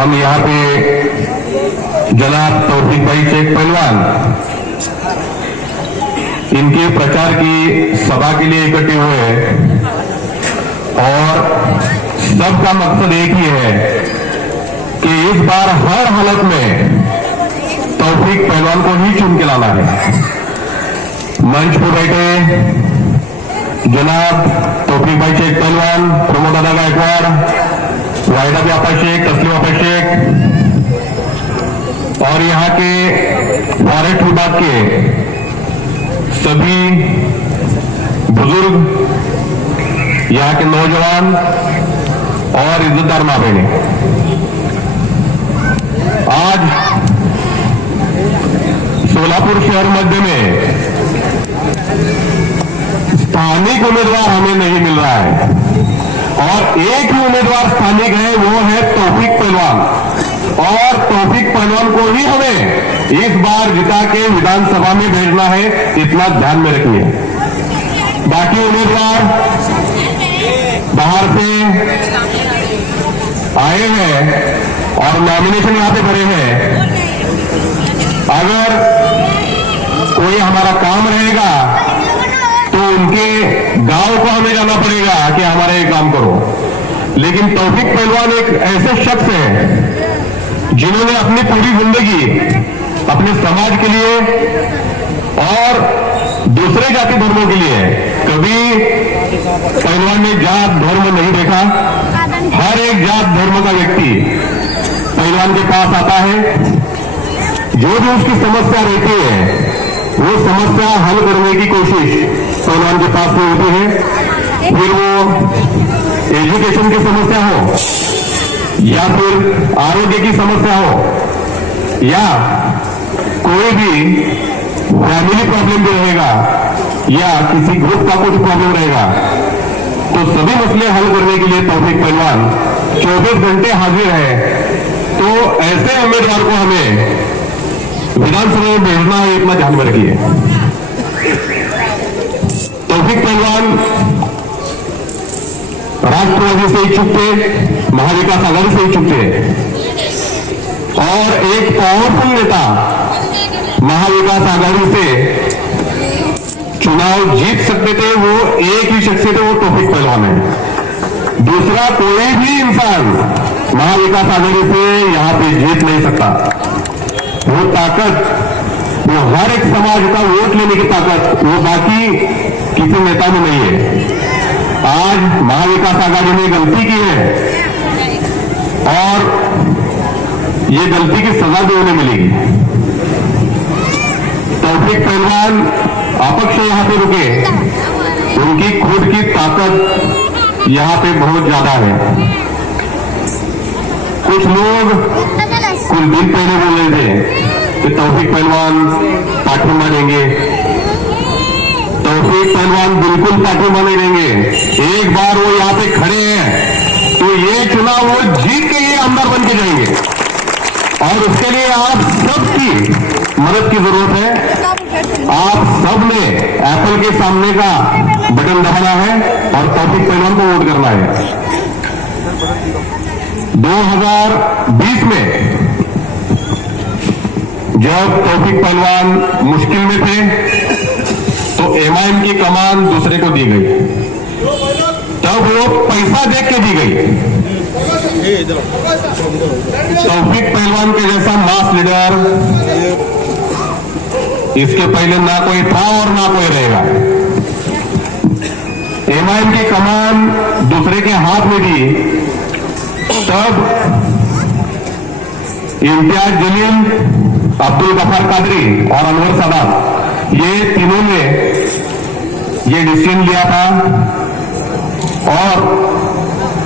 हम यहाँ पे जनाब तौफीक भाई शेख पहलवान इनके प्रचार की सभा के लिए इकट्ठे हुए हैं और सबका मकसद एक ही है कि इस बार हर हालत में तौफीक पहलवान को ही चुन के लाना है। मंच पर बैठे जनाब तौफीक भाई शेख पहलवान, प्रमोद दादा गायकवाड़, वाहिदा व्यापा शेख, तस्लीम व्यापा शेख और यहाँ के फॉरेस्ट विभाग के सभी बुजुर्ग, यहाँ के नौजवान और इज्जतदार माँ बहने, आज सोलापुर शहर मध्य में स्थानिक उम्मीदवार हमें नहीं मिल रहा है और एक ही उम्मीदवार स्थानिक है, वो है तौफीक पहलवान और तौफीक पहलवान को ही हमें इस बार जिता के विधानसभा में भेजना है, इतना ध्यान में रखिए। बाकी उम्मीदवार बाहर से आए हैं और नॉमिनेशन यहां पे भरे हैं। अगर कोई हमारा काम रहेगा तो उनके गांव को हमें जाना पड़ेगा कि हमारा ये काम करो, लेकिन तौफीक पहलवान एक ऐसे शख्स है जिन्होंने अपनी पूरी जिंदगी अपने समाज के लिए और दूसरे जाति धर्मों के लिए कभी पहलवान ने जात धर्म नहीं देखा। हर एक जात धर्म का व्यक्ति पहलवान के पास आता है, जो भी उसकी समस्या रहती है वो समस्या हल करने की कोशिश पहलवान के पास में होती है। फिर वो एजुकेशन की समस्या हो या फिर आरोग्य की समस्या हो या कोई भी फैमिली प्रॉब्लम भी रहेगा या किसी ग्रुप का कुछ प्रॉब्लम रहेगा, तो सभी मसले हल करने के लिए तौफीक पहलवान 24 घंटे हाजिर है। तो ऐसे उम्मीदवार को हमें विधानसभा में भेजना है, इतना ध्यान में रखिए। तौफीक पहलवान राष्ट्रवादी से इच्छुक थे, महाविकास आघाड़ी से इच्छुक थे और एक पावरफुल नेता महाविकास आघाड़ी से चुनाव जीत सकते थे, वो एक ही शख्स थे, वो तौफीक पहलवान है। दूसरा कोई भी इंसान महाविकास आघाड़ी से यहां पे जीत नहीं सकता। वो ताकत, वो हर एक समाज का वोट लेने की ताकत वो बाकी किसी नेता में नहीं है। आज महाविकास आघाड़ी ने गलती की है और ये गलती की सजा भी उन्हें मिलेगी। तौफीक पहलवान अपक्ष यहां पे रुके, उनकी खुद की ताकत यहां पे बहुत ज्यादा है। कुछ लोग कुछ दिन पहले बोल रहे थे कि तौफीक पहलवान पाठिंबा देंगे, तौफीक पहलवान बिल्कुल पाठिंबा नहीं देंगे। एक बार वो यहाँ पे खड़े हैं तो ये चुनाव वो जीत के ये आमदार बन के जाएंगे और उसके लिए आप सबकी मदद की जरूरत है। आप सब ने एप्पल के सामने का बटन दबाना है और तौफीक पहलवान को वोट करना है। 2020 में जब तौफीक पहलवान मुश्किल में थे तो एमआईएम की कमान दूसरे को दी गई, तब वो पैसा देख के दी गई। तौफीक पहलवान के जैसा मास लीडर इसके पहले ना कोई था और ना कोई रहेगा। एमआईएम की कमान दूसरे के हाथ में दी, तब इम्तियाज जलील, अब्दुल गफार कादरी और अनवर सादात, ये तीनों ने ये डिसीजन लिया था और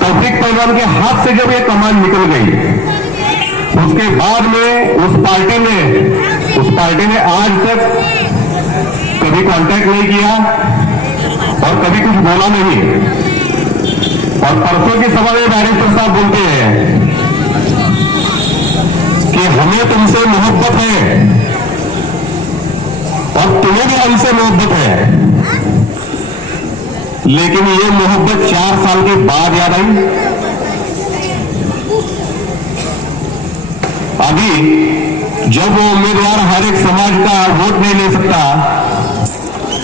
तौफीक पहलवान के हाथ से जब ये कमान निकल गई, उसके बाद में उस पार्टी ने आज तक कभी कांटेक्ट नहीं किया और कभी कुछ बोला नहीं। और परसों की सभा में डायरेक्टर साहब बोलते हैं कि हमें तुमसे मोहब्बत है और तुम्हें भी हमसे मोहब्बत है, लेकिन ये मोहब्बत 4 साल के बाद याद आई। अभी जब वो उम्मीदवार हर एक समाज का वोट नहीं ले सकता,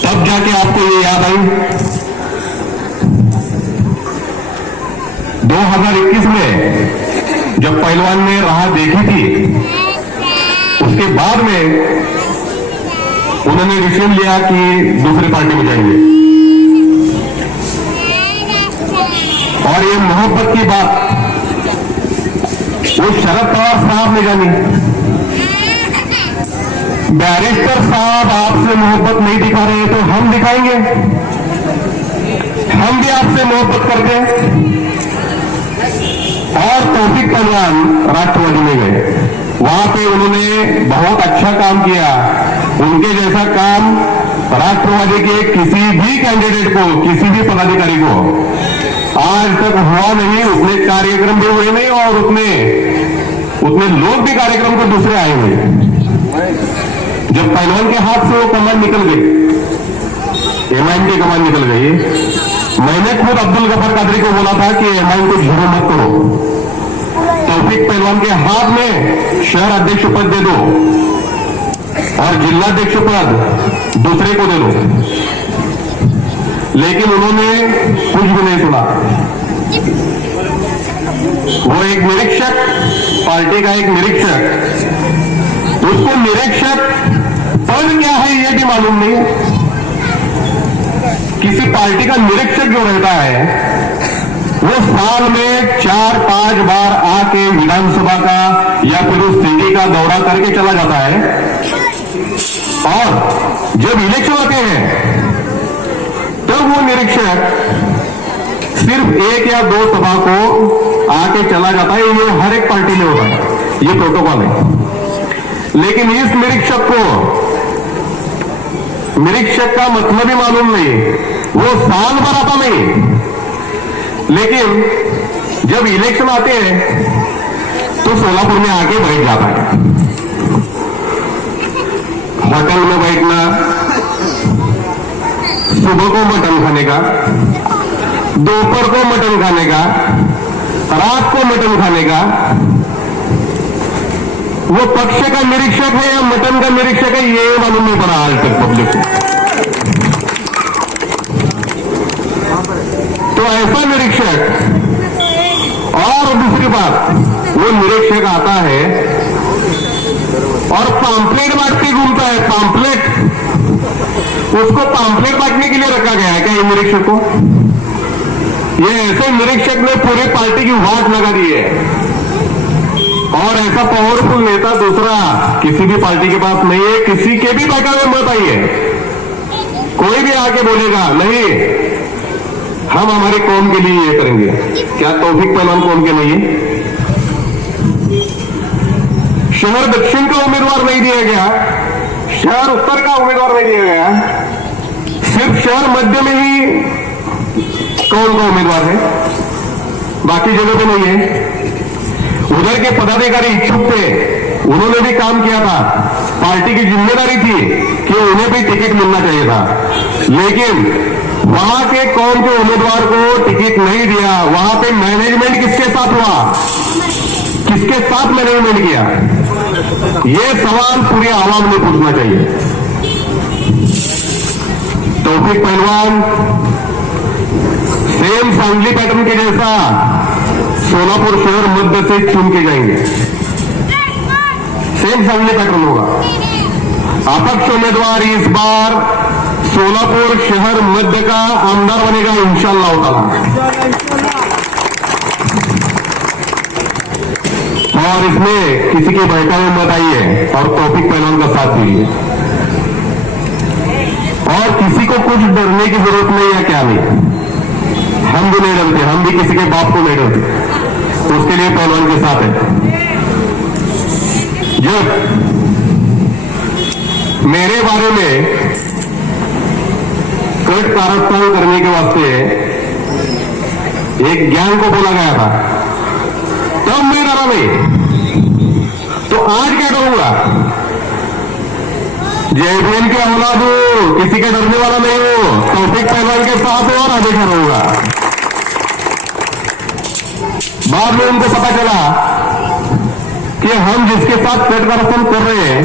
तब जाके आपको ये याद आई। 2021 में जब पहलवान ने राह देखी थी, उसके बाद में उन्होंने डिसीजन लिया कि दूसरी पार्टी में जाएंगे। और ये मोहब्बत की बात वो शरद पवार साहब ने जानी। बैरिस्टर साहब आपसे मोहब्बत नहीं दिखा रहे तो हम दिखाएंगे। हम भी आपसे मोहब्बत करते हैं। और तौफीक पहलवान राष्ट्रवादी में गए, वहां पे उन्होंने बहुत अच्छा काम किया। उनके जैसा काम राष्ट्रवादी के किसी भी कैंडिडेट को, किसी भी पदाधिकारी को आज तक हुआ नहीं। उतने कार्यक्रम भी हुए नहीं और उतने लोग भी कार्यक्रम को दूसरे आए हुए। जब पहलवान के हाथ से वो कमान निकल गई, एमआईएम की कमान निकल गई, मैंने खुद अब्दुल गफर कादरी को बोला था कि एमआईएम को झूठो मत करो, तौफीक पहलवान के हाथ में शहर अध्यक्ष पद दे दो और जिलाध्यक्ष पद दूसरे को दे दो। लेकिन उन्होंने कुछ भी नहीं सुना। वो एक निरीक्षक, पार्टी का एक निरीक्षक, उसको निरीक्षक पद क्या है ये भी मालूम नहीं। किसी पार्टी का निरीक्षक जो रहता है वो साल में 4-5 बार आके विधानसभा का या फिर उस सिटी का दौरा करके चला जाता है। और जब इलेक्शन आते हैं तब वो निरीक्षक सिर्फ 1 या 2 सभा को आके चला जाता है। ये हर एक पार्टी में होता है, ये प्रोटोकॉल है। लेकिन इस निरीक्षक का मतलब ही मालूम नहीं। वो साल भर आता नहीं, लेकिन जब इलेक्शन आते हैं तो सोलापुर में आके बैठ जाता है। होटल में बैठना, सुबह को मटन खाने का, दोपहर को मटन खाने का, रात को मटन खाने का। वो पक्ष का निरीक्षक है या मटन का निरीक्षक है ये मालूम नहीं पड़ा आज तक पब्लिक को। तो ऐसा निरीक्षक, और दूसरी बात, वो निरीक्षक आता है और पॉम्पलेट बांटते घूमता है। पॉम्पलेट, उसको पॉम्पलेट बांटने के लिए रखा गया है क्या ये निरीक्षक को? ये ऐसे निरीक्षक ने पूरी पार्टी की वाट लगा दी है। और ऐसा पावरफुल नेता दूसरा किसी भी पार्टी के पास नहीं है। किसी के भी बहकावे मत आइए। कोई भी आके बोलेगा नहीं हम हमारी कौम के लिए ये करेंगे, क्या तौफीक पहलवान कौम के नहीं है? शहर दक्षिण का उम्मीदवार नहीं दिया गया, शहर उत्तर का उम्मीदवार नहीं दिया गया, सिर्फ शहर मध्य में ही कौन का उम्मीदवार है, बाकी जगह पे नहीं है। उधर के पदाधिकारी इच्छुक थे, उन्होंने भी काम किया था। पार्टी की जिम्मेदारी थी कि उन्हें भी टिकट मिलना चाहिए था, लेकिन वहां के कौन के उम्मीदवार को टिकट नहीं दिया। वहां पे मैनेजमेंट किसके साथ हुआ, किसके साथ मैनेजमेंट किया, ये सवाल पूरी आवाम ने पूछना चाहिए। तौफीक पहलवान सेम सांगली पैटर्न के जैसा सोलापुर शहर मध्य से चुन के जाएंगे। सेम सांगली पैटर्न होगा। अपक्ष उम्मीदवार इस बार सोलापुर शहर मध्य का आमदार बनेगा इंशाअल्लाह ताला। और इसमें किसी के बहकावे मत आइए और तौफीक पहलवान का साथ दीजिए। और किसी को कुछ डरने की जरूरत नहीं है, क्या नहीं, हम भी नहीं डरते, हम भी किसी के बाप को नहीं डरते, उसके लिए पहलवान के साथ है। जब मेरे बारे में कट कारस्थान करने के वास्ते एक ज्ञान को बोला गया था, तब मैं डरा नहीं, तो आज क्या डरूंगा? जय भीम के औलाद हो, किसी के डरने वाला नहीं हो, तौफीक पहलवान के साथ हो और हमेशा रहूंगा। बाद में उनको पता चला कि कि हम जिसके साथ पेट का रस्म कर रहे हैं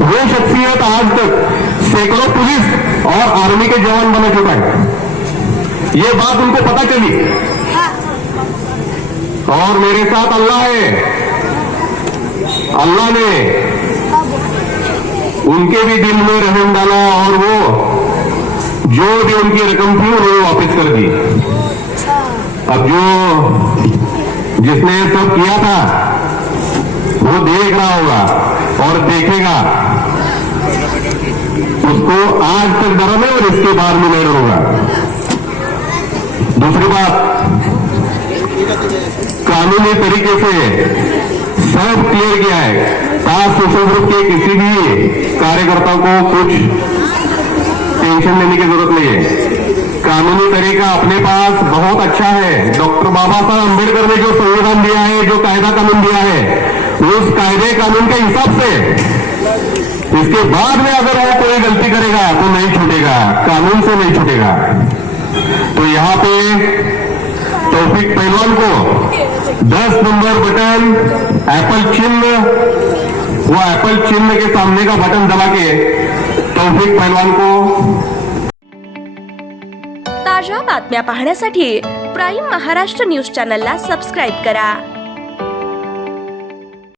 वो शख्सियत आज तक सैकड़ों पुलिस और आर्मी के जवान बना चुका है। ये बात उनको पता चली और मेरे साथ अल्लाह है, अल्लाह ने उनके भी दिल में रहम डाला और वो जो भी उनकी रकम थी उन्होंने वापस कर दी। अब जो जिसने सब किया था वो देख रहा होगा और देखेगा, उसको आज तक डरा नहीं और इसके बाद में नहीं डरूंगा। दूसरी बात, कानूनी तरीके से सब क्लियर किया है। सात सोशल ग्रुप के किसी भी कार्यकर्ता को कुछ टेंशन लेने की जरूरत नहीं है। कानूनी तरीका अपने पास बहुत अच्छा है। डॉक्टर बाबा साहब अम्बेडकर ने जो संविधान दिया है, जो कायदा कानून दिया है, उस कायदे कानून के हिसाब से इसके बाद में अगर वो कोई गलती करेगा तो नहीं छूटेगा, कानून से नहीं छूटेगा। तो यहां पे तौफीक पहलवान को 10 नंबर बटन एप्पल चिन्ह, वो एप्पल चिन्ह के सामने का बटन दबा के तौफीक पहलवान को। ताज्या बातम्या पाहण्यासाठी प्राईम महाराष्ट्र न्यूज चॅनलला सबस्क्राईब करा।